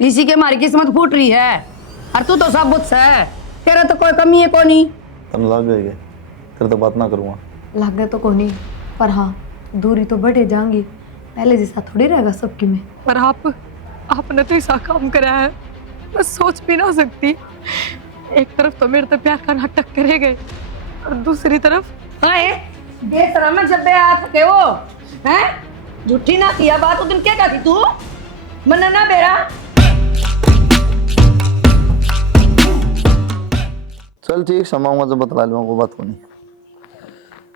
इसी के हमारी किस्मत फूट रही है और तू तो सब बुत है। तेरा तो कोई कमी है को नहीं। तुम लग गए तेरे तो बात ना करूँगा। लग गए तो को नहीं, पर हाँ दूरी तो बढ़े जाएंगी, पहले जैसा थोड़ी रहेगा सबकी में। पर आपने तो ऐसा काम करा है मैं सोच भी ना सकती। एक तरफ तो मेरे तो प्यार का नाटक करे गए और दूसरी तरफ बेशरम है जब आ सके वो हैं झूठी ना किया बात। उस दिन क्या कहती तू मन ना बेरा। चल ठीक, समाऊंगा तो बतला लूंगा, कोई बात को नहीं।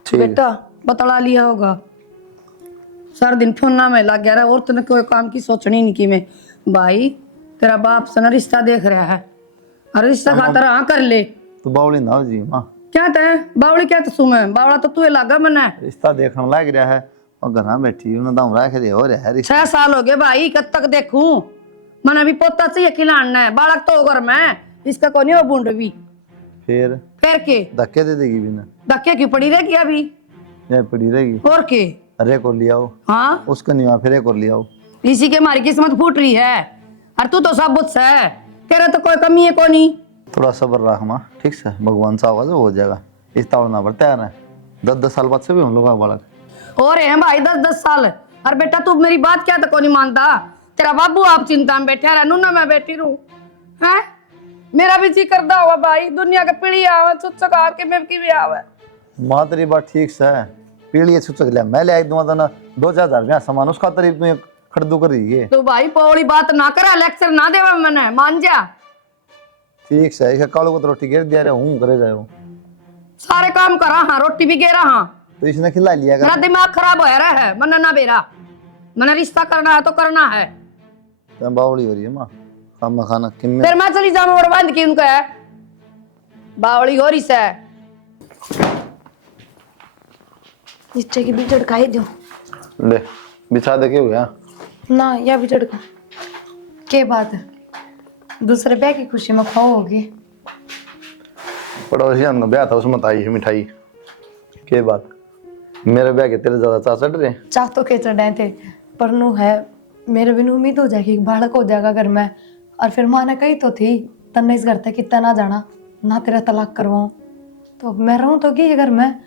ठीक है। बेटा बतला लिया होगा, सारा दिन फोन ना में लग गया रहा और तूने कोई काम की सोचनी नहीं की। मैं भाई तेरा बाप से ना रिश्ता देख रहा है और रिश्ता खातर हाँ कर ले। तू बावली ना हो जी माँ। क्या तय बावड़ी क्या तू मैं बावड़ा तो तू लागा मना रिश्ता देखने लग रहा है और घर बैठी उन्हें दाम रख दे हो रहा है। 6 साल हो गए भाई, कब तक देखूं। मन अभी पोता चाहिए खिलाना है, बालक तो घर में इसका को नहीं वो बूंद भी। फिर के धक्के दे देगी बिना धक्के क्यों पड़ी रहेगी अभी। ये पड़ी रहेगी और के अरे को लिया हो। हाँ उसका नहीं हुआ फिर को लिया हो। इसी के हमारी किस्मत फूट रही है और तू तो सब बुत है। तेरा तो कोई कमी है को नहीं। थोड़ा सब्र रख माँ, ठीक से भगवान सा होगा तो हो जाएगा। इस ताड़ ना पड़ता है ना 10-10 साल बाद से भी हम लोग बालक और है भाई 10-10 साल। और बेटा तू मेरी बात क्या तो को नहीं मानता। तेरा बाबू आप चिंता में बैठा रहू ना मैं बैठी रहूं है। मेरा भी जी करदा हुआ भाई दुनिया के पीढ़ी आवे चुचका के मैं की भी आवे। माँ तेरी बात ठीक से है, पीढ़ी छुचक लिया मैं ले आई दूंगा ना 2-4 हजार सामान उसका तरीफ तू खड़दू कर रही है। तो भाई पौड़ी बात ना करा, लेक्चर ना देवा मैंने मान जा। ठीक से एक कालू को तो रोटी गिर दिया रहा हूँ करे जाओ सारे काम करा हाँ, रोटी भी गेरा हाँ। तो इसने खिला लिया मेरा दिमाग खराब हो रहा है। मना ना बेरा, मैंने रिश्ता करना है तो करना है। तो बावली हो रही है माँ, खाना खाना किन फिर मैं चली जाऊँ और बंद की उनका है बावली हो रही से। नीचे की भी झड़काई दो ले बिछा दे के हुआ ना, या भी झड़का के बात है। दूसरे ब्याह की खुशी में खाओ होगी। पड़ोसी का ब्याह था उसमें आई है मिठाई के बात। मेरे ब्याह के तेरे ज्यादा चाह चढ़ रहे। चाह तो के चढ़ाए थे पर नू है मेरे भी उम्मीद हो जाएगी बालक हो जाएगा घर में। और फिर माँ ने कही तो थी तन्ने इस घर तक कितना ना जाना ना तेरा तलाक करवाऊं, तो मैं रहूं तो कि घर में।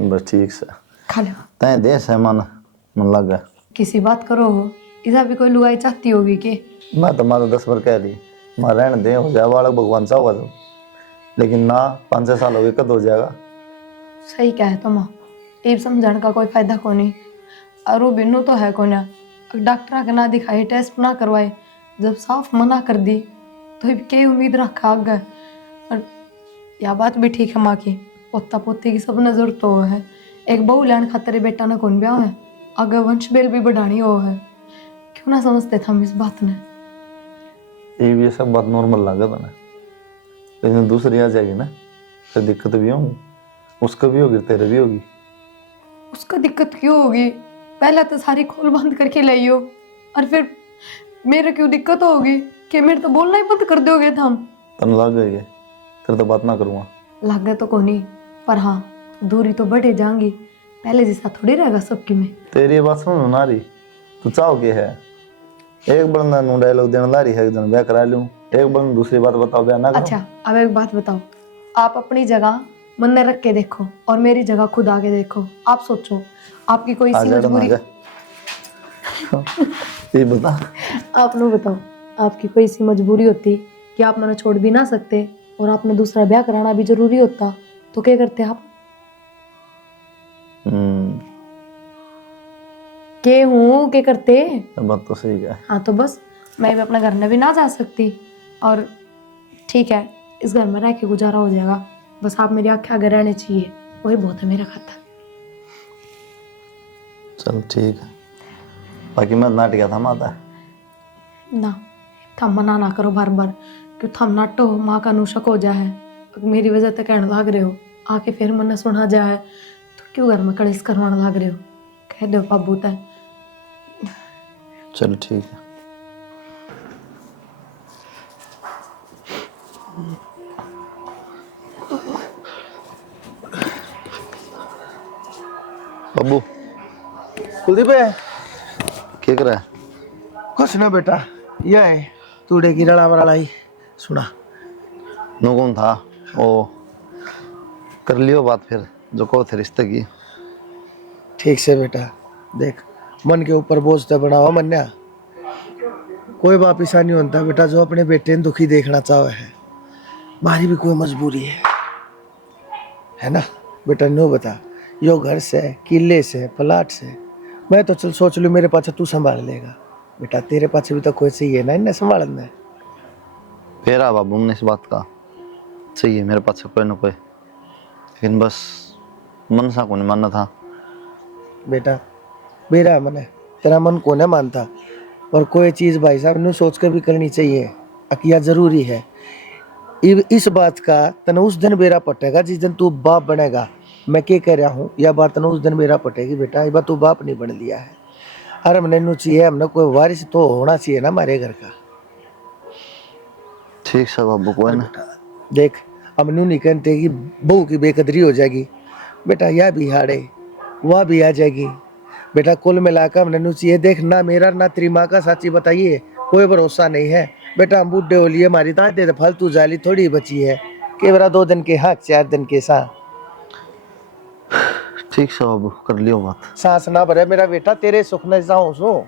बस ठीक से खा लो तय देश है मन मन लग गया। किसी बात करो हो इधर भी कोई लुगाई चाहती होगी कि मैं तो माँ 10 बार कह ली माँ रहने दे हो जाए बालक भगवान सा होगा तो, लेकिन ना 5-6 साल हो गए कद हो जाएगा। सही कहे तो माँ ये समझाने का कोई फायदा को नहीं। और वो बिन्नू तो है को ना, डॉक्टर के ना दिखाए टेस्ट ना करवाए, जब साफ मना कर दी तो क्या उम्मीद रखा आगे। और यह बात भी ठीक है माँ की, पोता पोती की सब नजर तो है। एक बहू लैंड खातर बेटा ना कौन ब्याह है, आगे वंश बेल भी बढ़ानी हो है। क्यों ना समझते थे हम इस बात ने। ये सब बात नॉर्मल लगा था ना, लेकिन दूसरी आ जाएगी ना फिर दिक्कत भी होगी। उसका भी होगी तेरे भी होगी। उसका दिक्कत क्यों होगी, पहले तो सारी खोल बंद करके लाइयो और फिर मेरे क्यों दिक्कत होगी कि मेरे तो बोलना ही बंद कर दोगे तुम। तन लग गए तेरे तो बात ना करूँगा। लागे तो को नहीं, पर हाँ दूरी तो बढ़े जाएंगी, पहले जैसा थोड़ी रहेगा सबकी में। तेरी ये बात समझ ना रही तू चाहो के है। एक बंदा नु डायलॉग देने ला रही है, एक जन ब्याह करा लूं, एक बंदा दूसरी बात बताओ ब्याह ना करो। अच्छा अब एक बात बताओ, आप अपनी जगह मन में रख के देखो और मेरी जगह खुद आके देखो। आप सोचो आपकी कोई सी मजबूरी ये बता आप लोग बताओ आपकी कोई सी मजबूरी होती कि आप मैंने छोड़ भी ना सकते और आपने दूसरा ब्याह कराना भी जरूरी होता तो क्या करते आप। के हूँ के करते। बात तो सही है। हाँ तो बस मैं भी अपने घर में भी ना जा सकती और ठीक है इस घर में रह के गुजारा हो जाएगा। बस आप मेरी आंखें आगे रहने चाहिए, वही बहुत है मेरा खाता। चल ठीक है, बाकी मैं नाट गया था माता ना थम मना ना करो बार बार, क्यों थम नाटो माँ का अनुशक हो जाए। मेरी वजह से कहने लाग रहे हो, आके फिर मन सुना जाए तो क्यों घर में कलेश करवाने लाग रहे हो। कह दो बाबू तय। चल ठीक है। बब्बू कुलदीप है क्या कर रहा है? कुछ ना बेटा, यह है तूड़े की रड़ा बड़ाई सुना। नो कौन था ओ कर लियो बात फिर जो कहो थे रिश्ते की। ठीक से बेटा देख, मन के ऊपर बोझ तो बनावा मन्या, कोई बाप ऐसा नहीं होता बेटा जो अपने बेटे ने दुखी देखना चाहे है। हमारी भी कोई मजबूरी है ना बेटा। नो बता, यो घर से किले से प्लाट से मैं तो चल सोच लूँ मेरे पास तू संभाल लेगा बेटा, तेरे पास भी तो कोई चाहिए ना इन्हें संभालना है। फेरा बाबू ने इस बात का सही है, मेरे पास कोई ना कोई, लेकिन बस मन सा को नहीं मानना था। बेटा मेरा मन है, तेरा मन को नहीं मानता, पर कोई चीज़ भाई साहब ने सोच कर भी करनी चाहिए, अकिया जरूरी है। इस बात का तना उस दिन बेरा पटेगा जिस दिन तू बाप बनेगा। मैं क्या कह रहा हूँ, यह बात तना उस दिन बेरा पटेगी बेटा। ये बात तू बाप नहीं बन लिया है, अरे हमने नु चाहिए, हमने कोई वारिस तो होना चाहिए ना हमारे घर का। ठीक है बाबू कोई ना। देख हम नू नहीं कहते कि बहू की बेकदरी हो जाएगी बेटा, यह भी हाड़े वह भी आ जाएगी बेटा। कुल मिलाकर हमने नू चाहिए, देख ना मेरा ना तेरी माँ का साची बताइए कोई भरोसा नहीं है बेटा। हम बूढ़े हो लिए, हमारी दांत फालतू जाली थोड़ी बची है कि बरा 2 दिन के हक 4 दिन के साथ। ठीक है बाबू कर लियो बात। सांस ना भरे मेरा बेटा, तेरे सुख न जाऊं सो।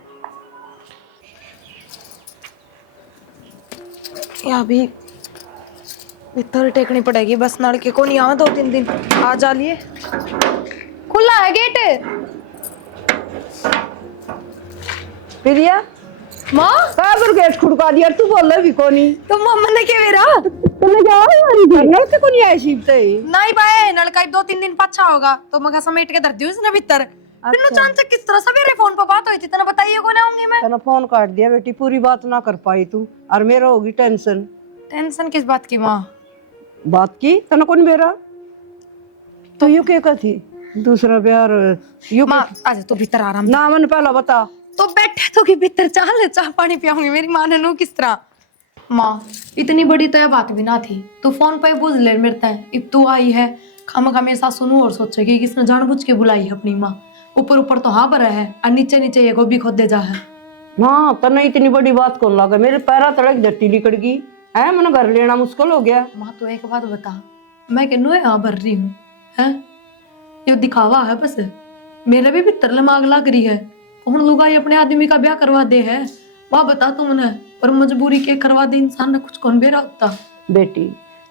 यहाँ भी भीतर टेकनी पड़ेगी, बस नल के को नहीं आवा 2-3 दिन आ जा लिए। खुला है गेट। प्रिया माँ काबर गेट खुड़का दिया, तू बोल भी कोनी तो मम्मा ने क्या मेरा तूने क्या हमारी नल से कोनी आई सीपते नहीं पाए नलका 2-3 दिन पाछा होगा तो मगा समेट के धर दियो इसने भीतर। फिर नु चांचक किस तरह सवेरे फोन पर बात हुई थी, तना बताइए को ना आऊंगी मैं। तना फोन काट दिया बेटी, पूरी बात ना कर पाई तू, और मेरा होगी टेंशन। टेंशन किस बात की माँ? बात की तना कौन मेरा तो यू क्या थी दूसरा प्यार यू माँ आज तो भीतर आराम ना मन पहला बता। तो बैठे तो कि भीतर चाह पानी पियाऊंगी मेरी माँ ने नु किस तरह। माँ इतनी बड़ी तो यह बात भी ना थी, तू फोन पे बुझ ले मिलता है। अब तू आई है खामखा मेरे सास सुनू और सोचेगी कि इसने जानबूझ के बुलाई है अपनी माँ। ऊपर ऊपर तो हाँ पर है और नीचे नीचे ये गोभी खोदे जा है। हाँ तने इतनी बड़ी बात कौन लगा, मेरे पैरा तड़क धरती निकल गई है, मन घर लेना मुश्किल हो गया। माँ तो एक बात बता, मैं कहनू यहाँ भर रही हूँ है, ये दिखावा है बस। मेरे भी भीतर दिमाग लग रही है, कौन लुगाई अपने आदमी का ब्याह करवा दे है वह बता तू उन्हें, पर मजबूरी के करवा दे इंसान ने कुछ कौन बेरा होता। बेटी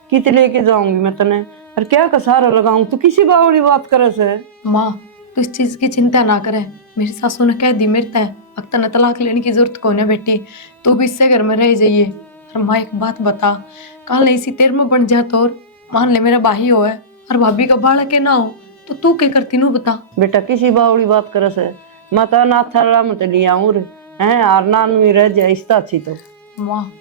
कित लेके जाऊंगी मैं तने, और क्या का सहारा लगाऊं, तू किसी बावड़ी बात करे से। माँ तू इस चीज की चिंता ना करे, मेरी सासू ने कह दी मेरे तय अब तने तलाक लेने की जरूरत कौन है बेटी, तू भी इससे घर में रह जाइए। और माँ एक बात बता, कल ऐसी तेर में बन जा तो मान ले मेरा भाई हो है और भाभी का बालक है ना हो तो तू क्या करती नू बता। बेटा किसी बावड़ी बात करे से, मैं तो नाथ थारा मत लिया हूँ हैं, और नान में रह जाए इस अच्छी तो। माँ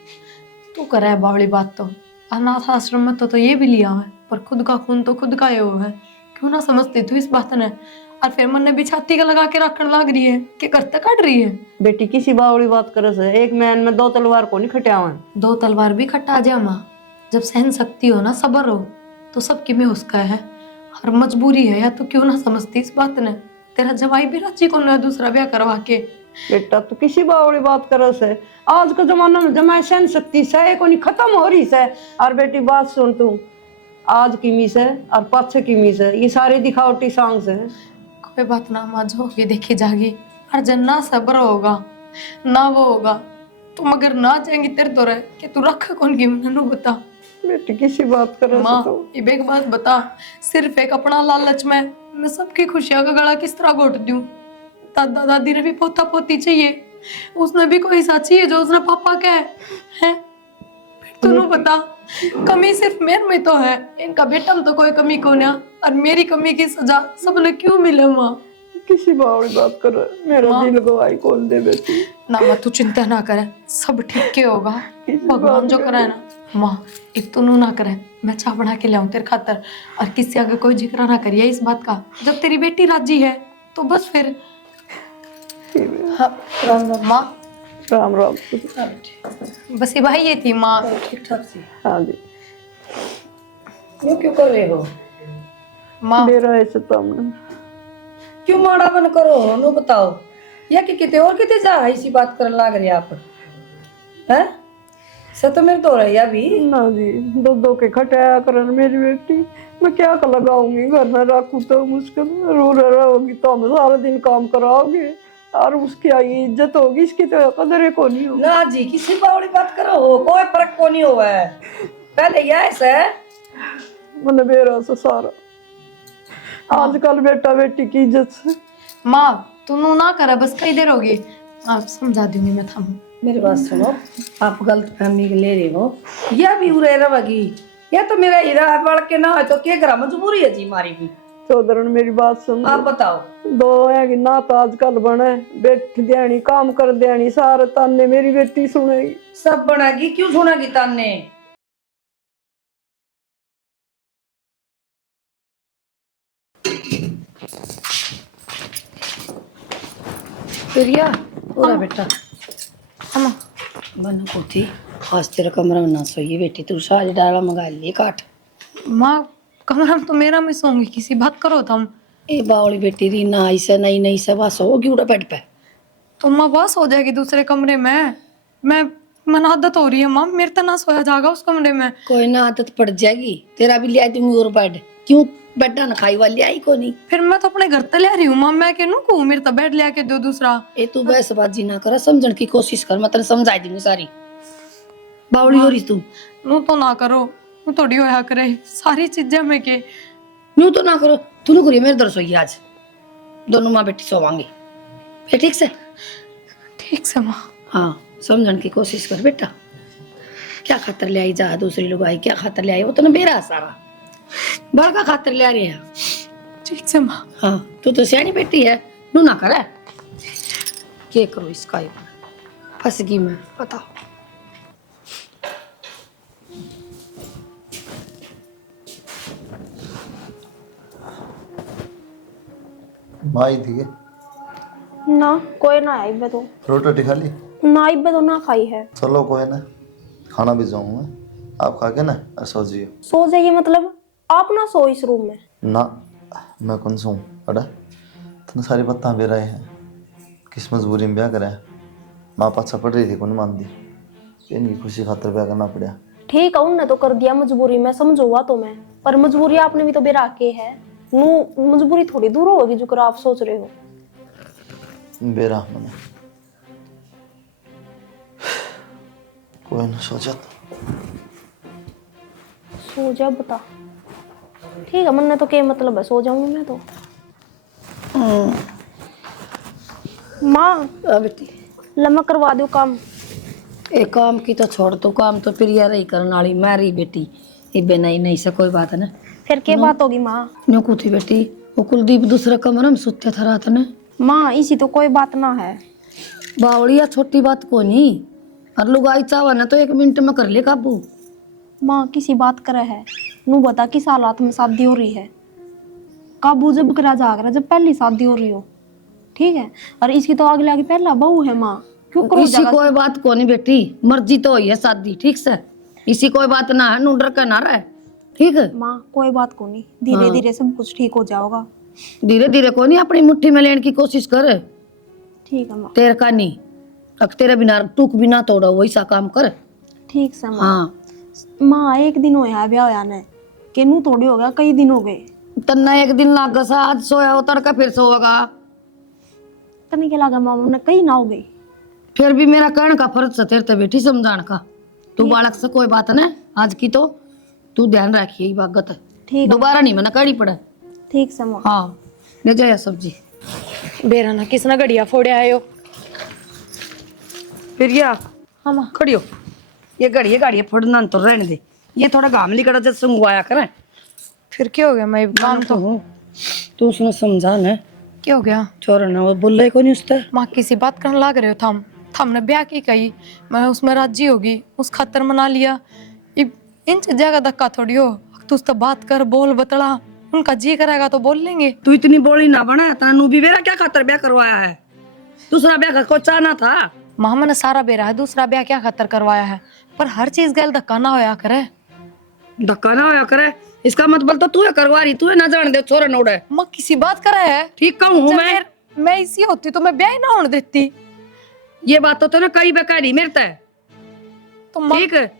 तू करे बावड़ी बात तो, अनाथ आश्रम में तो ये भी लिया है, पर खुद का खून तो खुद का ही हो है, क्यों ना समझती तू इस बात ने। और फिर मन ने भी छाती का लगा के रखने लग रही है कि करते काट रही है। बेटी किसी बावड़ी बात करे से, एक मैन में 2 तलवार को नहीं खटिया हुआ। 2 तलवार भी खटा जा माँ, जब सहन शक्ति हो ना सबर हो तो सबकी में उसका है, और मजबूरी है या तो क्यों ना समझती इस बात ने। तेरा जवाई भी राजी को ना दूसरा ब्याह करवा के। बेटा तू किसी बावड़ी बात करे से, आज के जमाना में जमाए सहन शक्ति से को नहीं खत्म हो रही से। और बेटी बात सुन तू, आज की मीस है और पाछे की मीस है, ये सारे दिखावटी सॉन्ग्स है। कोई बात ना माँ, जो होगी देखी जाएगी, और जब ना सब्र होगा ना वो होगा तो मगर ना जाएंगी तेरे तो रहे कि तू रख कौन की मैनू बता। बेटी किसी बात करे माँ से तो। ये एक बात बता, सिर्फ एक अपना लालच में मैं सबकी खुशियां का गला किस तरह घोट दूं। दादा दादी ने भी पोता पोती चाहिए, उसने भी कोई हिस्सा चाहिए जो उसने पापा का है। तूने बता, कमी सिर्फ मेरे में तो है, इनका बेटा में तो कोई कमी को ना, और मेरी कमी की सजा सबने क्यों मिले। माँ किसी बावड़ी बात करे, मेरा दिल गवाही कौन दे बेटी। ना माँ तू चिंता ना करे, सब ठीक के होगा, भगवान जो कराए ना। माँ एक तो ना करे, मैं चाय बना के लाऊं तेरे खातर, और किसी आगे कोई जिक्र ना करिए इस बात का। जब तेरी बेटी राजी है तो बस फिर। हाँ, माँ राम राम। बस ये भाई ये थी माँ। ठीक ठाक सी। हाँ जी। क्यों क्यों कर रहे हो? माँ मेरा ऐसे तो हमने क्यों माड़ा मन करो नो बताओ, या कि किते और किते जा इसी बात कर लाग रहे आप। है से तो मेरे तो रही अभी ना जी, दो दो के खटाया करन मेरी बेटी। मैं क्या कर लगाऊंगी, घर में रखूं तो मुश्किल, रो रहोगी तो हम सारा दिन काम कराओगे और उसकी आई इज्जत होगी, इसकी तो कदर को नहीं होगी। ना जी किसी बावड़ी बात करो हो, कोई फर्क को नहीं हुआ है पहले ये ऐसा है। मैंने बेरा से सारा आजकल बेटा बेटी की इज्जत से। माँ तू ना करे, बस कई देर होगी, आप समझा दूंगी मैं। थम मेरी बात सुनो, आप गलत फहमी ले रही हो, यह भी उरे रहेगी, यह तो मेरा हीरा है, बढ़ के ना हो तो क्या करा, मजबूरी है जी हमारी भी। चौधरन मेरी बात सुन, आप बताओ। दो है कि ना तो आजकल बने बैठ देनी काम कर देनी, सारे ताने मेरी बेटी सुनेगी। सब बनेगी, क्यों सुनेगी ताने। प्रिया पूरा बेटा अम्मा बनो को थी, आज तेरा कमरा में ना सोइए बेटी, तू सारी डाला मंगा लिए काट। माँ कमरा में तो मेरा मैं सोऊंगी, किसी बात करो तुम। ए बावली बेटी री ना ऐसे नहीं नहीं से बस होगी उड़ा बेड पे। तो माँ बस हो जाएगी दूसरे कमरे में, मैं मन आदत हो रही है माँ, मेरे तो ना सोया जाएगा उस कमरे में। कोई ना आदत पड़ जाएगी, तेरा भी ले आई दूंगी और बेड, क्यों बेटा न खाई वाली आई को नहीं। फिर मैं तो अपने घर तक ले रही हूँ माँ, मैं कहूँ को मेरे तो बेड ले आके दो दूसरा। ए तू बहसबाजी ना कर, समझण की कोशिश कर, मैं तेने समझा दूंगी सारी। बावली हो रही तू, नू तो ना करो, नू थोड़ी होया करे सारी चीजें में के। यूं तो ना करो, तू न करिए मेरे दर सोइए, आज दोनों माँ बेटी सोवांगे फिर, ठीक से। ठीक से माँ। हाँ समझण की कोशिश कर बेटा, क्या खातर ले आई जा दूसरी लोग आई, क्या खातर ले आई, वो तो ना मेरा सारा बड़ का खातर ले आ रही है। ठीक से माँ। हाँ तू तो सियानी बेटी है, नू ना करे, क्या करो इसका, फंस गई मैं, बताओ। माई थी के ना कोई ना आई बे तो, रोटी रोटी खा ली? ना आई बे तो ना खाई है। चलो कोई ना, खाना भी जाऊंगा, आप खा के ना और सो जियो। सो जाइए मतलब आप ना सो इस रूम में। ना मैं कौन सो अड़ा, तुमने सारी बातें भी रहे हैं, किस मजबूरी में ब्याह करा, माँ पाछा पड़ रही थी कौन मान दी, इनकी खुशी खातर ब्याह करना पड़ा। ठीक है उनने तो कर दिया मजबूरी में, समझोगा तो मैं, पर मजबूरी आपने भी तो बेरा के है, नू मजबूरी थोड़ी दूर होगी जो कर आप सोच रहे हो। बेरा मैंने कोई ना सोचा सो जा बता, ठीक है मन ने तो क्या मतलब है, सो जाऊंगी मैं तो। माँ बेटी लम्बा करवा दो काम। एक काम की तो छोड़, तो काम तो प्रिया रही करने वाली, मैं रही बेटी, इबे नहीं नहीं से कोई बात है ना। फिर क्या बात होगी माँ। न्यू को थी बेटी, वो कुलदीप दूसरा कमरा में सुत्या था रात ने। माँ इसी तो कोई बात ना है। बावड़िया छोटी बात को नहीं, और लुगाई चावा ना तो 1 मिनट में कर ले काबू। माँ किसी बात करे है, नू बता किस हालात में शादी हो रही है, काबू जब करा जागरा जब पहली शादी हो रही हो, ठीक है, और इसकी तो आगे आगे पहला बहू है माँ, क्यों करो इसी कोई बात को नहीं बेटी, मर्जी तो हुई है शादी, ठीक से, इसी कोई बात ना है, नू डर के ना रहे, ठीक है। माँ कोई बात को नहीं, धीरे धीरे सब कुछ ठीक हो जाएगा। धीरे धीरे को नहीं, अपनी मुट्ठी में लेने की कोशिश कर, ठीक है माँ। तेरे का नहीं, अब तेरे बिना टूक बिना तोड़ा वैसा काम कर। ठीक से माँ। हाँ माँ 1 दिन होया ब्याह होया ने, के नू थोड़ी हो गया, कई दिन हो गए। तन्ना 1 दिन लाग सा, आज सोया हो तड़का फिर सोएगा, तने क्या लगा माँ ने कई ना हो गई। फिर भी मेरा कहने का फर्ज है तेरे ते बेटी समझाने का, तू बालक से कोई बात ना आज की तो तू ध्यान रखिए बागत, ठीक दोबारा नहीं मना कड़ी पड़े। ठीक से माँ। हाँ ले जाया सब्जी। बेरा ना किसना घड़िया फोड़े आयो। प्रिया हाँ माँ। खड़ी हो, ये गाड़ी फोड़ना तो रहने दे, ये थोड़ा घाम लिकड़ा जैसे संगवाया करें। फिर क्या हो गया, मैं काम तो हूँ तू उसने समझा ना, क्या हो गया। छोरा ना वो बोल रहे को नहीं उससे। माँ किसी बात करने लग रहे हो, थम हमने ब्याह की कही, मैं उसमें राजी होगी, उस खातर मना लिया, इन चीज़ों का धक्का थोड़ी हो, तू उससे बात कर, बोल बतला, उनका जी करेगा तो बोल लेंगे। तू इतनी बोली ना बना, तू भी मेरा क्या खातर ब्याह करवाया है, दूसरा ब्याह को चाहना था। माँ मैंने सारा बेरा है, दूसरा ब्याह क्या खातर करवाया है, पर हर चीज गल धक्का ना होया करे। धक्का ना होया करे, इसका मतलब तो तू है करवा रही, तू है ना जान दे छोरा नोड़े। माँ किसी बात करे है, ठीक कहूँ मैं इसी होती तो मैं ब्याह ही ना होने देती। ये बात तो ना कई बेकारी मेरे तय, तो माँ ठीक है,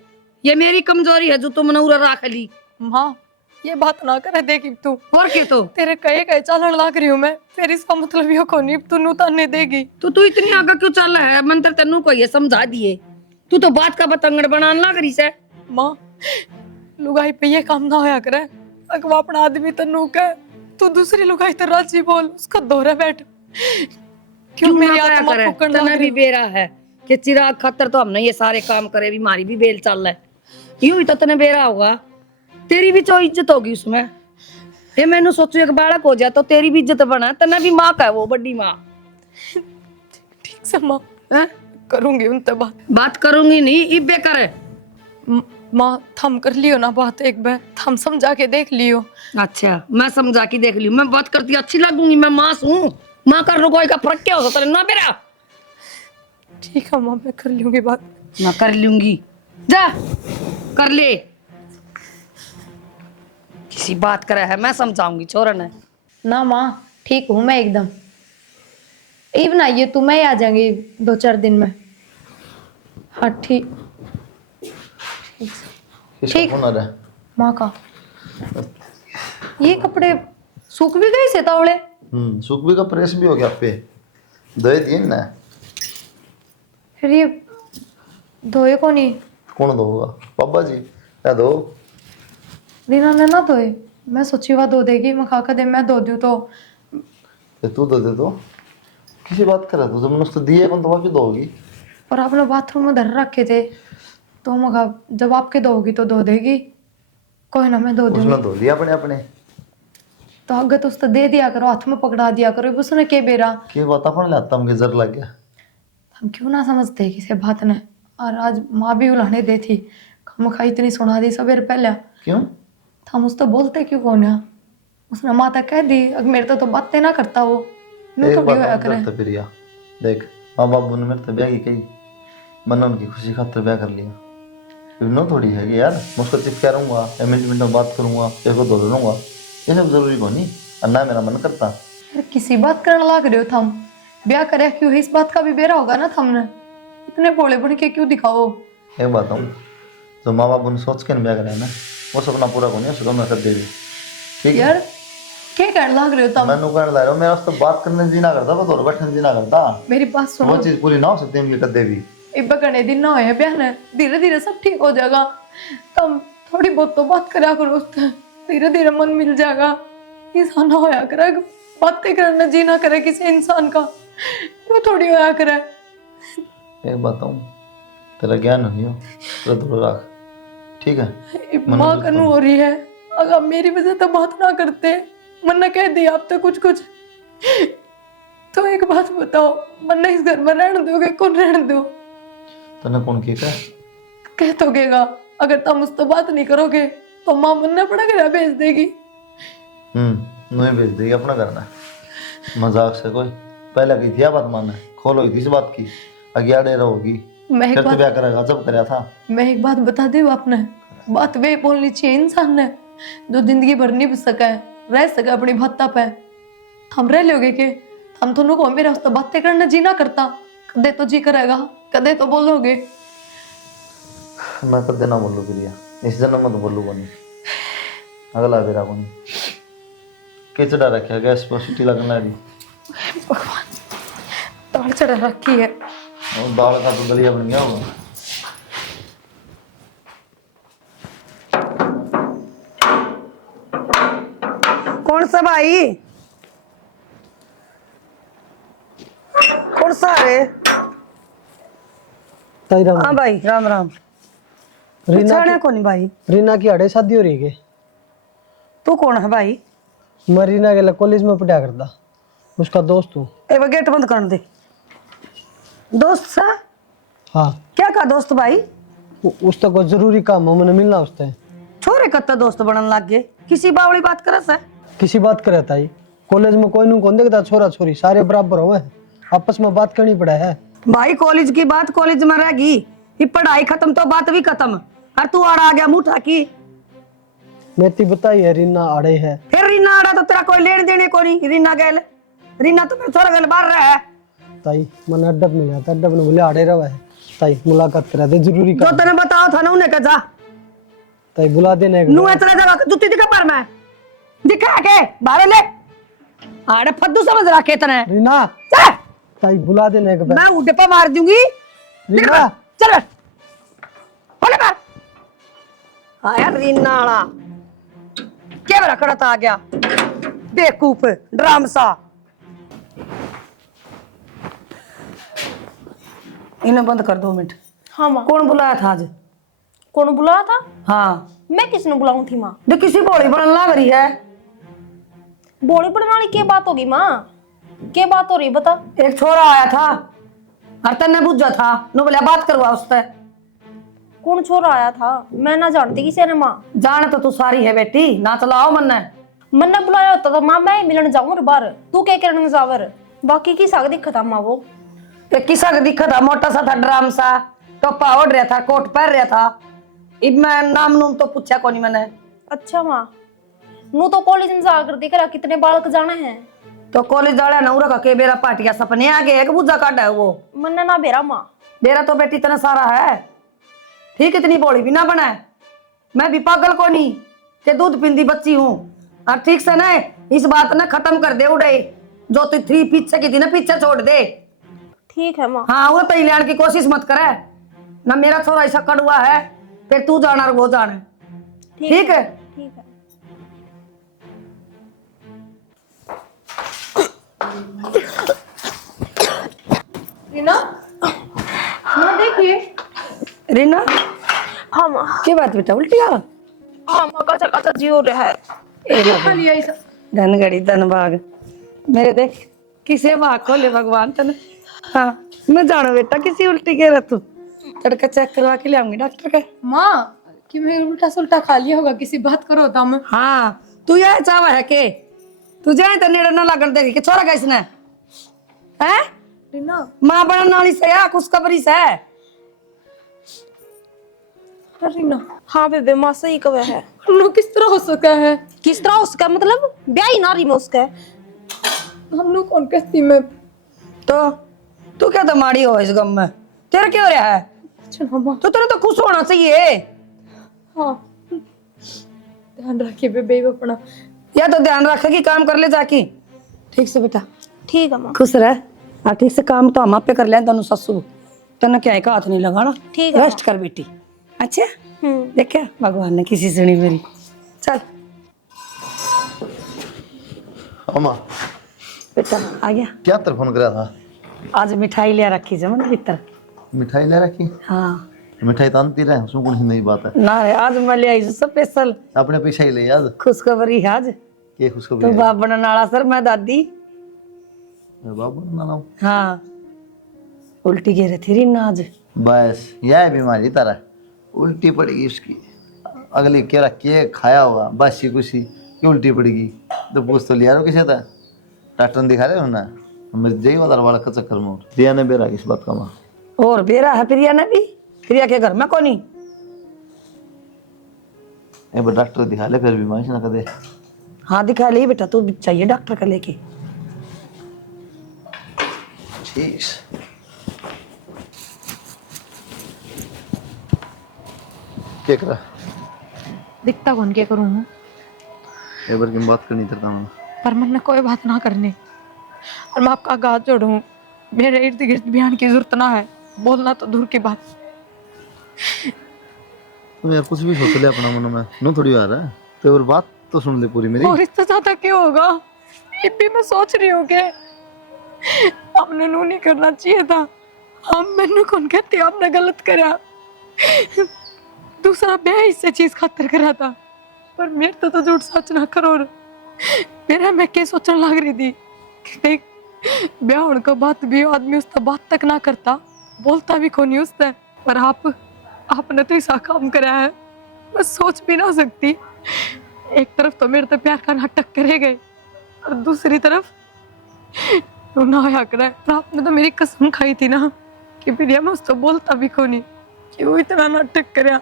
ये मेरी कमजोरी है जो तुमने उरा रख ली। माँ ये बात ना करे देगी तू। और के तो तेरे कहे चालन लाग रही हूँ मैं, फिर इसका मतलब ये को नहीं तू ताने देगी। तू इतनी आगे क्यों चल रहा है? मंत्र तेनू को ये समझा दिए, तू तो बात का बतंगड़ बनाने लग रही से। माँ लुगाई पे ये काम ना होया करे। अगर वो अपना आदमी तन्नू के तू दूसरी लुगाई तो राजी बोल, उसका दोहरा बैठ। क्यों ना मेरी करा आत्मा करे? फूकण तना लग भी रही? बेरा है कि चिराग खातर तो हमने ये सारे काम करे, भी मारी भी बेल चल रहा है। यूं ही तो तने बेरा होगा, तेरी भी तो इज्जत होगी उसमें। ये मैंने सोचू एक बालक हो जाए तो तेरी भी इज्जत बना, तना भी माँ का है वो, बड़ी माँ। ठीक से माँ हैं? करूंगी उनसे बात करूंगी नहीं, इब्बे करे। माँ थम कर लियो ना बात एक बार, थम समझा के देख लियो। अच्छा मैं समझा के देख ली, मैं बात करती अच्छी लगूंगी, मैं माँ हूँ। माँ का रुकोई का फर्क क्या होता है ना बेरा? ठीक है माँ मैं कर लूंगी बात। मैं कर लूंगी, जा कर ले। किसी बात करे है, मैं समझाऊंगी छोरन है। ना माँ ठीक हूँ मैं एकदम। ये बनाइए तू, मैं आ जाऊंगी 2-4 दिन में। हाँ ठीक। किसका ठीक। फोन आ रहा है? माँ का ये कपड़े सूख भी गए से तावड़े। सुखबी का प्रेस भी हो गया पे, धोए दिए ना। फिर ये धोए को नहीं? कौन धोगा? पापा जी या धो। रीना ने ना धोए, मैं सोची हुआ धो देगी। मैं खा कर दे मैं धो दूँ तो। ये तू धो दे तो किसी बात कर रहा था, जब मैंने उसको दिए कौन तो वापिस धोगी। और आपने बाथरूम में धर रखे थे तो मैं कहा जब आपके धोगी तो धो देगी। कोई ना मैं धो दूंगी। उसने धो दिया अपने अपने। तो अगर तो उसको दे दिया करो, हाथ में पकड़ा दिया करो। उसने के बेरा की बात अपन लाता हमके जर लग गया। हम क्यों ना समझते किसी बात ने। और आज माँ भी उलाने दे थी, हम खा इतनी सुना दी सवेरे पहले। क्यों? हम उस तो बोलते क्यों कौन है? उसने माता कह दी, अगर मेरे तो बातें ना करता वो यूं एक थोड़ी होया बात करे। करता फिर या देख, माँ बाप ने मेरे तो ब्याह की कही, मैंने उनकी खुशी खातिर ब्याह कर लिया। नो थोड़ी है कि यार मैं उसको चिपका रहूँगा, मैनेजमेंट में बात करूँगा, उसको धो लूँगा, ये सब जरूरी को नहीं। और ना मेरा मन करता। यार किसी बात करने लग रहे हो थम? ब्याह करे क्यों है? इस बात का भी बेरा होगा ना थमने। इतने भोले बन के क्यों दिखाओ? एक बात हूँ, जो माँ बाप ने सोच के ब्याह कराया ना, वो सपना पूरा को नहीं उसको मैं कर देगी। ठीक है यार क्या कहने लग रहे हो तुम? मैं कहने लग रहा हूँ, मेरा उससे बात करने जी ना करता, बस और बैठने जी ना करता। मेरी बात सुनो। वो चीज पूरी ना हो सकती उनकी कर देवी। इब्बा करने दिन ना होए ब्याह ने, धीरे धीरे सब ठीक हो जाएगा। तुम थोड़ी बहुत तो बात करा करो उससे, धीरे धीरे मन मिल जाएगा। ऐसा ना होया करे बातें करने जी ना करे किसी इंसान का, वो थोड़ी होया करे। एक बात हूँ, तेरा ज्ञान नहीं हो तेरा दूर रख, ठीक है? माँ कनु हो रही है, अगर आप मेरी वजह से बात ना करते, मन ने कह दिया आप तो कुछ कुछ, तो एक बात बताओ, मन इस घर में रहने दोगे? कौन रहने दो? तने कौन की कह तो गेगा, अगर तुम उससे बात नहीं करोगे तो माँ मुन्ना पड़ा घर भेज देगी। नहीं भेज देगी, अपना करना मजाक से कोई पहले की थी बात मानना, खोलो इस बात की अज्ञाने रहोगी। मैं एक फिर तो बात क्या करेगा जब कराया था। मैं एक बात बता दे आपने, बात वे बोलनी चाहिए इंसान ने जो जिंदगी भर नहीं सका है, रह सका अपनी भत्ता पे। हम रह लोगे के? हम दोनों को मेरे रास्ता बातें करना जी ना करता, कदे तो जी करेगा, कदे तो बोलोगे। मैं कदे ना बोलू प्रिया, इस जन्म में तो बोलूंगा नहीं, अगला बेरा को नहीं। किचड़ा रखा गैस पर सीटी लगने लगी, भगवान दाल चढ़ा रखी है। और दाल का तो दलिया बन गया होगा। कौन सा भाई? कौन सा है? हाँ भाई राम राम। रीना कौन है भाई? रीना की अड़े शादी हो रही है। तू कौन है भाई? मैं रीना के कॉलेज में पढ़ाया करता, उसका दोस्त हूँ। ए गेट बंद कर दे। दोस्त सा? हाँ क्या का दोस्त भाई? उस तक कोई जरूरी काम हो, मैंने मिलना उससे। छोरे कत्ता दोस्त बनन लग गए, किसी बावड़ी बात करस है? किसी बात करे ताई, कॉलेज में कोई नू कौन देखता, छोरा छोरी सारे बराबर हो, आपस में बात करनी पड़ा है। भाई कॉलेज की बात कॉलेज में रहेगी, ये पढ़ाई खत्म तो बात भी खत्म। और तू आड़ा आ गया मुठा की। मैं ती बताई है रीना आड़े है। फिर रीना आड़ा तो तेरा कोई लेने देने को नहीं। रीना गैल, रीना तो मेरे छोरा गैल बाहर रहा है। ताई मैंने अड्डब मिला था, अड्डब ने बोले आड़े रहा है। ताई मुलाकात करा दे, जरूरी जो काम। तेने बताओ था ना उन्हें कहा जा ताई बुला देने नू इतना जगह जुत्ती दिखा पर मैं दिखा के बाहर ले आड़े फद्दू समझ रहा के तने रीना, चल ताई बुला देने के मैं उड़े पे मार दूंगी रीना, चल बोले मार आया रीना वाला क्या मेरा कड़ता आ गया बेवकूफ ड्राम सा इन्हें बंद कर 2 मिनट। हाँ माँ। कौन बुलाया था आज? कौन बुलाया था? हाँ मैं किसने बुलाऊं थी माँ? जो किसी बोली बनने लग रही है। बोली पड़ने वाली क्या बात होगी माँ? क्या बात हो रही बता? एक छोरा आया था और तन्ने बुझा था नो बोला बात करवा उससे। कौन छोरा आया था? मैं ना जानती किसी ने माँ। जान तो तू सारी है बेटी ना चलाओ मन ने बुलाया होता तो माँ मैं ही मिलन जाऊं बार तू क्या करने जावर बाकी की साग दिखा था माँ वो एक किसा का दिखा था मोटा सा था ड्राम सा टोपा ओढ़ रहा था कोट पहन रहा था इब मैं नाम नूम तो पूछा कोनी मैंने। अच्छा माँ नू तो कॉलेज में जाकर देख रहा कितने बालक जाने हैं तो कॉलेज जाड़ा ना उरा के बेरा पाटिया सपने आ गए एक बुझा काटा है वो मन्ने ना बेरा माँ बेरा तो बेटी इतना सारा है ठीक इतनी बोली भी ना बनाए मैं भी पागल को नहीं के दूध पींदी बच्ची हूँ और ठीक से ना इस बात ना खत्म कर दे उड़े जो तू 3 पीछे की थी ना पीछे छोड़ दे। ठीक है माँ। हाँ वो पहले आने की कोशिश मत करे ना मेरा छोरा ऐसा कड़ुआ है फिर तू जाना और वो जाना ठीक है। ठीक है रीना माँ देखिए। रीना हाँ माँ। क्या बात बेटा उल्टी आ हाँ माँ काचा काचा जी हो रहा है धन गड़ी धन भाग मेरे देख किसे भाग खोले भगवान तने। हाँ मैं जानो बेटा किसी उल्टी के रहा तू तड़का चेक करवा के ले आऊंगी डॉक्टर का। माँ कि मैं उल्टा सुल्टा खा लिया होगा किसी बात करो दम। हाँ तू यह चावा है के तू जाए तो नेड़ा ना लगन देगी कि छोरा कैसने है रीना माँ बड़ा नाली से या खुशखबरी से रीना हाँ बेबे माँ सही कवे है। नो किस तरह हो सका है? किस तरह उसका मतलब ब्याह ही ना रही में उसका हम लोग कौन कहती मैं तो तू क्या दमाड़ी हो इस गम में तेरा क्यों रहा है अच्छा माँ। तो तेरे तो खुश होना चाहिए। हाँ ध्यान रखिए बेबे अपना। या तो ध्यान रखेगी काम कर ले जाके ठीक से बेटा ठीक है माँ। खुश रह और ठीक से काम तो हम आप पे कर ले तनु ससुर तेने क्या एक हाथ नहीं लगाना ठीक है रेस्ट कर बेटी। अच्छा देखा भगवान ने किसी सुनी मेरी चल अम्मा बेटा आ गया क्या तेरे फोन करा था? आज मिठाई ले रखी जमन भीतर। मिठाई ले रखी? हाँ मिठाई तो आनती रहे उसमें कोई नई बात है ना रे आज मैं ले आई स्पेशल अपने पीछे ही ले याद खुशखबरी है आज ये तो खुशखबरी बाप बनने वाला सर मैं दादी बाबू ना नाम हाँ उल्टी गिर थी रीना आज बस यह बीमारी तारा उल्टी पड़ेगी उसकी अगली केरा के खाया होगा बासी कुसी की उल्टी पड़ेगी तो पूछ तो लिया किसे था डॉक्टर ने दिखा रहे हो ना मैं जई वाला वाला का चक्कर में दिया ने बेरा किस बात का माँ और बेरा है प्रिया ने भी प्रिया के घर में कोनी एक बार डॉक्टर दिखा ले फिर बीमारी ना कर दे। हाँ दिखा ले बेटा तू चाहिए डॉक्टर का लेके ठीक क्या करा दिखता कौन क्या करूँ एक बार की बात करनी करता हूँ पर मन कोई बात ना करने और मैं आपका हाथ जोड़ूं मेरे इर्द गिर्द बयान की जरूरत ना है बोलना तो दूर की बात। तुम यार कुछ भी सोच ले अपना मन में नो थोड़ी आ रहा है तो और बात तो सुन ले पूरी मेरी। और इससे ज्यादा क्यों होगा? ये भी मैं सोच रही हूँ कि हमने नू नहीं करना चाहिए था। हम मैंने कौन कहती आपने गलत करा दूसरा ब्याह इससे चीज खातर करा था पर मेरे तो झूठ सच ना करो मेरा मैं क्या सोचने लग रही थी कि देख ब्याह होने के बाद भी आदमी उससे बात तक ना करता बोलता भी कौन नहीं उससे पर आपने तो ऐसा काम करा है मैं सोच भी ना सकती। एक तरफ तो मेरे तो प्यार का नाटक करे गए और दूसरी तरफ रोना आया करे पर आपने तो मेरी कसम खाई थी ना कि प्रिया मैं उसको बोलता भी को नहीं कि वो इतना नाटक करे।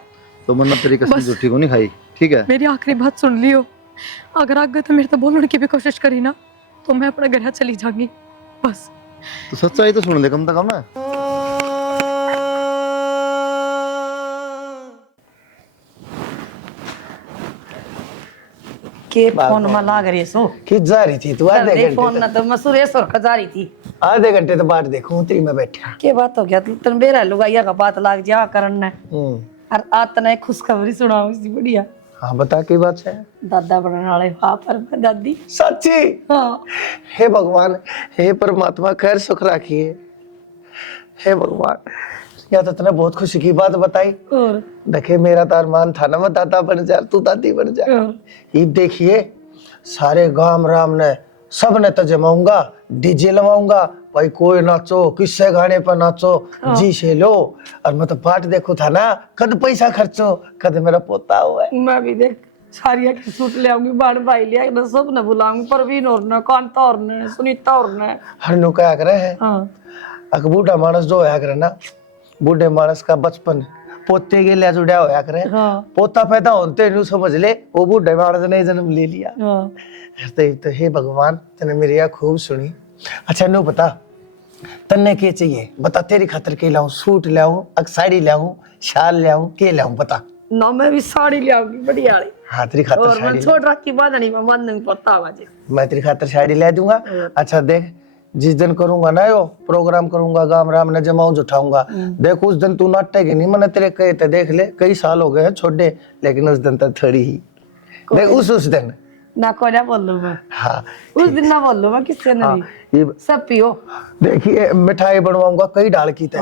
तो मन्ना तेरी कसम झूठी को नहीं खाई ठीक है। मेरी आखिरी बात सुन लियो अगर आगे तो मेरे तो बोलने की भी कोशिश करी ना तो मैं अपने घर चली जाऊंगी बस। तो सच्चाई तो सुन ले कम से कम है। के फोन में लाग रही सो किस जा रही थी तू? आधे अरे फोन घंटे ना तो मसूरेश और खजारी थी। आधे घंटे तो बाट देखूं तेरी में बैठा। के बात हो गया तन बेरा लुगाइया का बात लाग जा करन ने और आज तने खुशखबरी सुनाऊं सी बढ़िया। हाँ बता की बात है? दादा बनने वाले वहां पर मैं दादी। सच्ची? हाँ हे भगवान, हे परमात्मा खैर सुख राखिए। हे भगवान, या तो तूने बहुत खुशी की बात बताई। और देखे मेरा तो अरमान था ना मैं दादा बन जा, तू दादी बन जा। ये देखिए सारे गांव राम ने सब ने तो जमाऊंगा, डीजे लवाऊंगा, भाई कोई नाचो, किससे गाने पर नाचो, जी से लो। और मैं तो पाठ देखो था ना, कद पैसा खर्चो, कद मेरा पोता हुआ है। मैं भी देख सारिया की सूट ले आऊंगी, बाण भाई ले आऊंगी, सब ने बुलाऊंगी, परवीन और ने, कांता और ने, सुनीता और ने। हर नु क्या करे है? हाँ अगर बूढ़ा मानस जो होया करे ना, बूढ़े मानस का बचपन पोते के लिए जुड़ा होया करे। हाँ पोता पैदा होते नु समझ ले वो बूढ़े मानस ने जन्म ले लिया। हाँ तो हे भगवान तने मेरी यह खूब सुनी। अच्छा नु बता तन्ने के चाहिए? बता तेरी खातर के लाऊं? सूट लाऊं, अक साड़ी लाऊं, शाल लाऊं, के लाऊं बता? ना मैं भी साड़ी ले आऊंगी बढ़िया वाली। हाँ तेरी खातर और मैं साड़ी छोड़ रखी बांधनी में बांधने पता हुआ जी। मैं तेरी खातर साड़ी ले दूंगा। अच्छा देख जिस दिन करूंगा ना यो प्रोग्राम करूंगा गांव राम ने जमाऊं जुटाऊंगा, देख उस दिन तू नाटेगी नहीं। मैंने तेरे कहे थे देख ले कई साल हो गए हैं छोड़े, लेकिन उस दिन तक थोड़ी ही देख उस दिन ना को ना बोल लूं मैं। हाँ उस दिन ना बोल लूं मैं किससे नहीं। ये सब पियो। देखिए मिठाई बनवाऊंगा कई डाल की थे।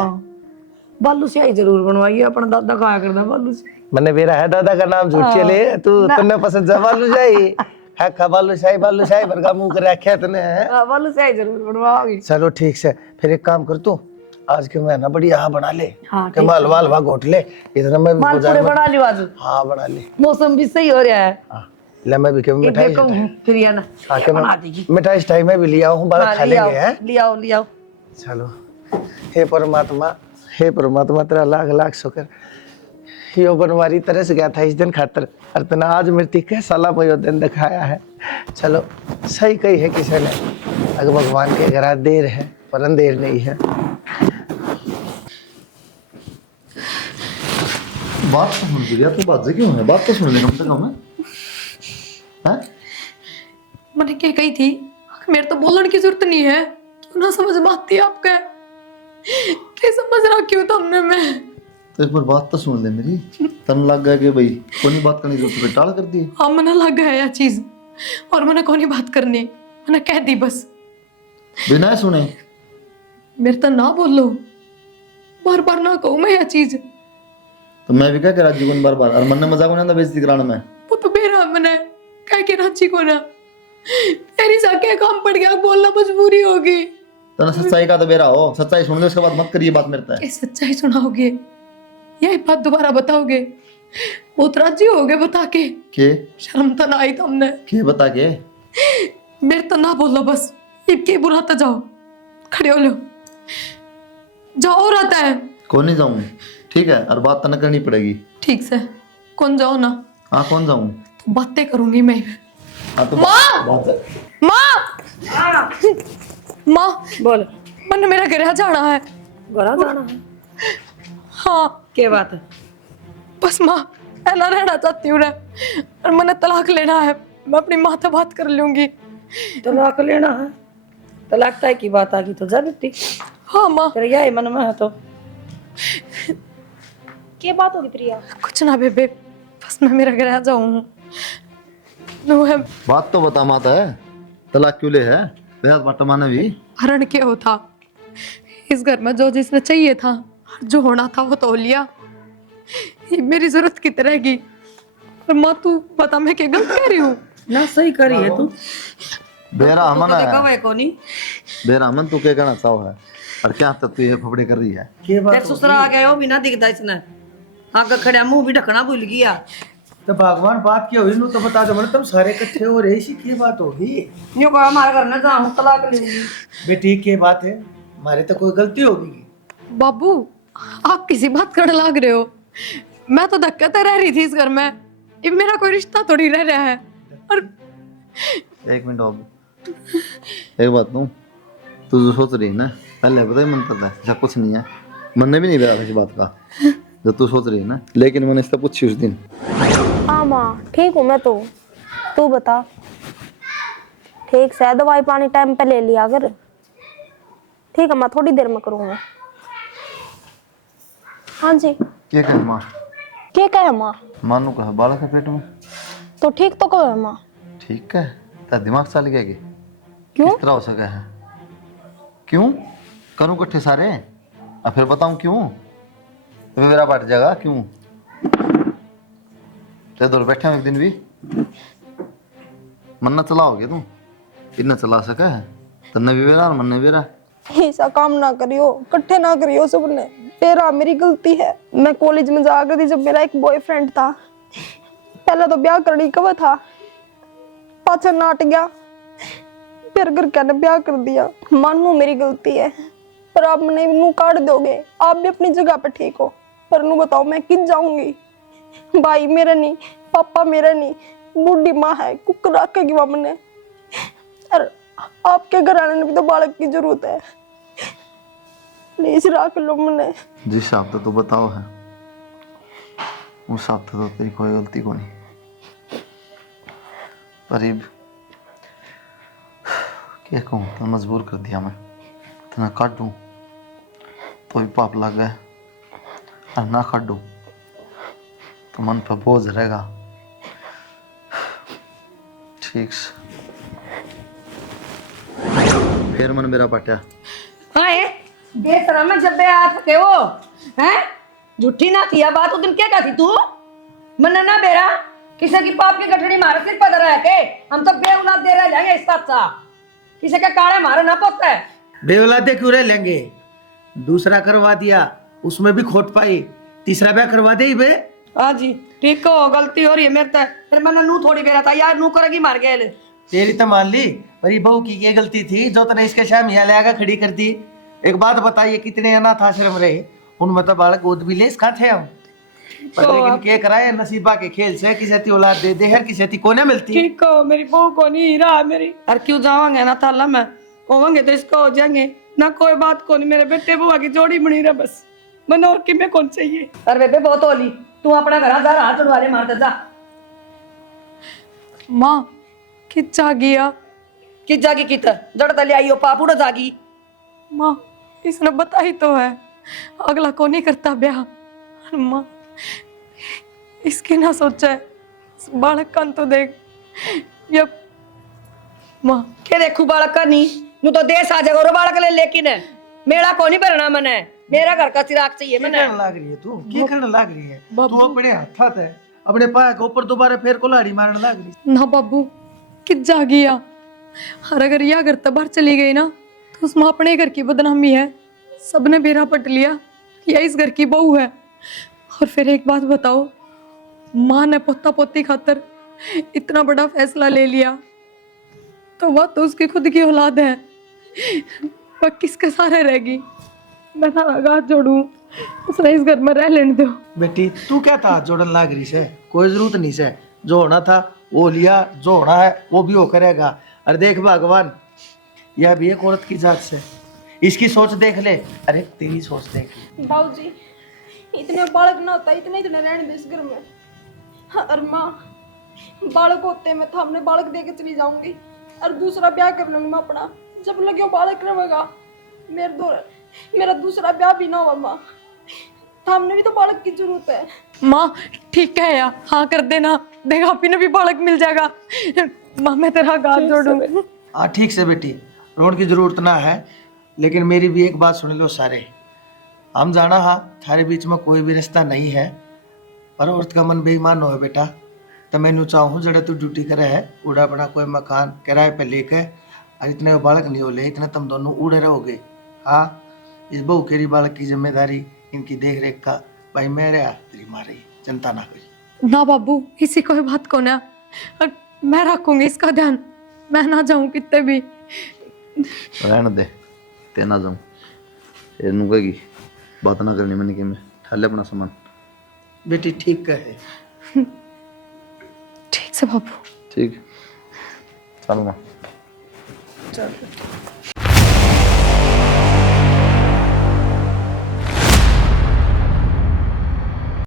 बालू स्याही जरूर बनवाइए, अपना दादा खाया करता बालू स्याही। मैंने मेरा है दादा का नाम झूठ ले तू तन्ने पसंद जा बालू शाही है खा बालू शाही पर का मुंह कर रखा तूने है। बालू स्याही जरूर बनवाओगी। चलो ठीक से फिर एक काम कर तू आज के मैं ना बड़ी यहाँ बना ले। हाँ, के माल वाल वहाँ घोट ले इतना मैं मालपुड़े बना लियो आज। हाँ बना ले। मौसम भी सही हो रहा है। हाँ, ले मैं भी के मिठाई फिर ये ना आके बना देगी। मिठाई स्टाई में भी लिया हूँ बाहर खा लेंगे हैं। ले आओ। चलो हे परमात्मा तेरा लाख लाख शुक्र। यो बनवारी तरस गया था इस दिन खातर और तना आज मृत्यु के साला पयो दिन दिखाया है। चलो सही कही है किसी ने, अगर भगवान के घर देर है पर अंधेर नहीं है। बात तो सुन लिया तू बात क्यों है? बात तो सुन ले कम से कम है। मैंने क्या कही थी? मेरे तो बोलने की जरूरत नहीं है। क्यों ना समझ बात थी आपका? क्या समझ रहा क्यों तुमने? मैं तो एक बार बात तो सुन ले मेरी। तन लग गया कि भाई कोई बात करनी जरूरत है टाल कर दी। हाँ मैंने लग गया यह चीज और मैंने कोई बात करनी, मैंने कह दी बस बिना सुने। मेरे तो ना बोलो, बार बार ना कहूँ मैं यह चीज। तो मैं भी क्या करा जीवन बार बार और मन ने मजाक नहीं बेइज्जती कराने में। वो तो बेरा मैंने कह के रांची को ना तेरी साके काम पड़ गया, बोलना मजबूरी होगी। तो सच्चाई का तो बेरा हो, सच्चाई सुन ले उसके बाद मत करिए बात मेरे से। सच्चाई सुनाओगे? यही बात दोबारा बताओगे? बहुत राजी हो गए बता के शर्म तो ना आई तुमने? के बता के मेरे तो ना बोलो बस, इनके बुलाते जाओ, खड़े हो लो, जाओ रहता है। कौन नहीं जाऊं ठीक है, और बात तो न करनी पड़ेगी। ठीक से कौन जाओ ना। हाँ कौन जाऊं? तो बातें करूंगी मैं। हाँ तो माँ माँ बोल। मैंने मेरा घर जाना है। घरा जाना है? हाँ क्या बात है? बस माँ ऐना रहना चाहती हूँ ना, और मैंने तलाक लेना है। मैं अपनी माँ से बात कर लूंगी। तलाक लेना है? तलाक तय की बात आ गई तो जा बेटी। हाँ माँ। तेरे यही मन में है तो क्या बात होगी प्रिया? कुछ ना बेबे, बस मैं मेरा घर जाऊँ। बात तो बता माता है, तलाक क्यों ले है? बेहद वर्तमान भी हरण क्या होता इस घर में, जो जिसने चाहिए था, जो होना था वो तो हो लिया। ये मेरी जरूरत की तरह की। और माँ तू बता मैं क्या गलत कह रही हूँ? ना सही करी है तू। बेरा अमन है कोनी बेरा अमन तू क्या कहना चाहो है और क्या तू ये फफड़े कर रही है? तेरे ससुरा आ गया वो भी ना दिखता इसने। आगे खड़ा मुंह भी ढकना भूल गया। तो भगवान बात क्या हुई नु तो बता दो। मैंने तुम सारे इकट्ठे हो रहे की बात होगी? यूं कहा हमारे घर में जाऊं तलाक लूंगी। बेटी की बात है, हमारे तो कोई गलती होगी? बाबू आप किसी बात करने लग रहे हो। मैं तो धक्कते रह रही थी इस घर में, ये मेरा कोई रिश्ता थोड़ी रह रहा है। और एक मिनट और एक बात कहूं, तू जो सोच रही है ना पहले पता है मन करता है ऐसा कुछ नहीं है। मन ने भी नहीं बताया इस बात का जो तू सोच रही है ना, लेकिन मैंने इससे पूछी उस दिन। हाँ माँ ठीक हूँ मैं तो। तू बता। ठीक से दवाई पानी टाइम पे ले लिया अगर। ठीक है, मैं थोड़ी देर में करूँगा। हाँ जी। क्या कहे माँ? क्या कहे माँ? मानू कहा बालक है पेट में। तो ठीक तो कहो है माँ। ठीक है, तेरा दिमाग चल गया कि क्यों? किस तरह हो सका है? क्यों करूं इकट्ठे सारे और फिर बताऊं क्यों? तो मेरा बांट जाएगा क्यों? ते दूर बैठे एक दिन भी मन्ना चलाओगे तू? इतना चला सका है तो न भी बेरा और मन भी रहा। ऐसा काम ना करियो, इकट्ठे ना करियो सबने। तेरा मेरी गलती है। मैं कॉलेज में जा रही थी जब मेरा एक बॉयफ्रेंड था। पहले तो ब्याह करने का था, पाछा नाट गया, फिर घर के ने ब्याह कर दिया। मानो मेरी गलती है, पर आप मैंने नू काट दोगे। आप भी अपनी जगह पे ठीक हो, पर नू बताओ मैं किस जाऊंगी? भाई मेरा नहीं, पापा मेरा नहीं, बूढ़ी माँ है, कुकर रखेगी वहां मैंने। और आपके घर आने में भी तो बालक की जरूरत है। प्लीज रख लो मैंने। जिस हिसाब से तू बताओ है उस हिसाब से तो तेरी कोई गलती को नहीं। करीब क्या कहूँ, तो मजबूर कर दिया मैं। इतना काट दूँ तो भी पाप लग गए और ना काट दूँ तो मन पर बोझ रहेगा। ठीक से फिर मन मेरा पटा। हाँ ये बेशरम में जब बे आ सके वो हैं? झूठी ना किया बात उस दिन क्या कहती तू? मन ना बेरा किसी की पाप की गठड़ी मारे सिर पर रह के हम तो बे औलाद दे रहे लेंगे इस बात सा। किसी के काले मारे ना पोता है। बेऔलादे क्यों रह लेंगे? दूसरा करवा दिया, उसमें भी खोट पाई, तीसरा ब्याह करवा दे ही बे। हाँ जी ठीक हो, गलती हो रही है मेरे से। फिर मैंने नू थोड़ी बेरा था यार, नू करेगी मार गए। तेरी तो मान ली, पर ये बहू की ये गलती थी जो तने इसके शाम यहाँ ले आकर खड़ी कर दी। एक बात बताइए, कितने अनाथ आश्रम रहे, उनमें तो बालक गोद भी ले कहाँ थे हम। पर लेकिन क्या कराए, नसीबा के खेल से किसी औलाद दे दे, हर किसी को ना मिलती। ठीक हो, मेरी बहू को नहीं रहा मेरी। और क्यों जावांगे ना थाला में, होवांगे तो इसको हो जाएंगे ना। कोई बात को नहीं, मेरे बेटे बुआ की जोड़ी बनी रहा बस। मैंने और किमें कौन चाहिए? अरे बेबे बहुत होली, तू अपना घर जा, हाथ उड़वाले मार दे जा। माँ किस जागिया? किस जागी की जड़ तले आई हो पाप उड़ जागी। माँ इसने बताई तो है, अगला को नहीं करता ब्याह। माँ इसकी ना सोचा है, बालक का तो देख। ये माँ के देखू बालक का नहीं, नू तो देश आ जाएगा बालक ले, लेकिन मेरा को नहीं भरना मने। मेरा घर का चिराग चाहिए क्या मने। करने लाग रही है तू? क्या करने लाग रही है तू? अपने हाथ है, अपने पाय के ऊपर दोबारा फिर कुल्हाड़ी मारने लाग रही। ना बाबू किस जागिया। और अगर यह घर तबार चली गई ना तो उसमें अपने घर की बदनामी है। सबने बेरा पट लिया, यह इस घर की बहू है। और फिर एक बात बताओ, माँ ने पोता पोती खातर इतना बड़ा फैसला ले लिया, तो वह तो उसकी खुद की औलाद है। वह किसके सहारे रहेगी? मैं ना हाथ जोड़ू, उसने इस घर में रह लेने दो। बेटी तू क्या था जोड़न लाग रही से? कोई जरूरत नहीं से, जो होना था वो लिया, जो होना है वो भी हो करेगा। और देख भगवान, यह भी एक औरत की जात से, इसकी सोच देख ले। अरे तेरी सोच देख। बाबू जी इतने बालक ना होता, इतने इतने रहने दे इस घर में। हाँ, और माँ बालक होते मैं तो हमने बालक दे के चली जाऊंगी और दूसरा ब्याह कर लूंगी मैं अपना। जब लगे वो बालक रहेगा, मेरा दूसरा ब्याह भी ना हुआ माँ। हमने भी तो बालक की जरूरत है। माँ ठीक है यार, हाँ कर देना, देखा आप भी बालक मिल जाएगा। माँ मैं तेरा हाथ जोड़ू। हाँ ठीक से बेटी, रोड की जरूरत ना है, लेकिन मेरी भी एक बात सुन लो सारे। हम जाना हाँ थारे बीच में कोई भी रिश्ता नहीं है, पर औरत का मन बेईमान हो बेटा। तो मैं चाहूँ जरा तू ड्यूटी करे है, उड़ा बड़ा कोई मकान किराए पे लेके, और इतने बालक नहीं हो ले, इतने तुम दोनों उड़े रहोगे। हाँ इस बहू केरी बालक की जिम्मेदारी, इनकी देख रेख का भाई मेरे तेरी माँ रही, चिंता ना करी। ना बाबू इसी कोई बात को ना, और मैं रखूंगी इसका ध्यान। मैं ना जाऊं कितने भी। रहने दे, ते ना जाऊँ एनू कहेगी बात ना करनी मैंने कि मैं ठाले अपना सामान। बेटी ठीक कहे। ठीक से बाबू। ठीक चल ना। चल।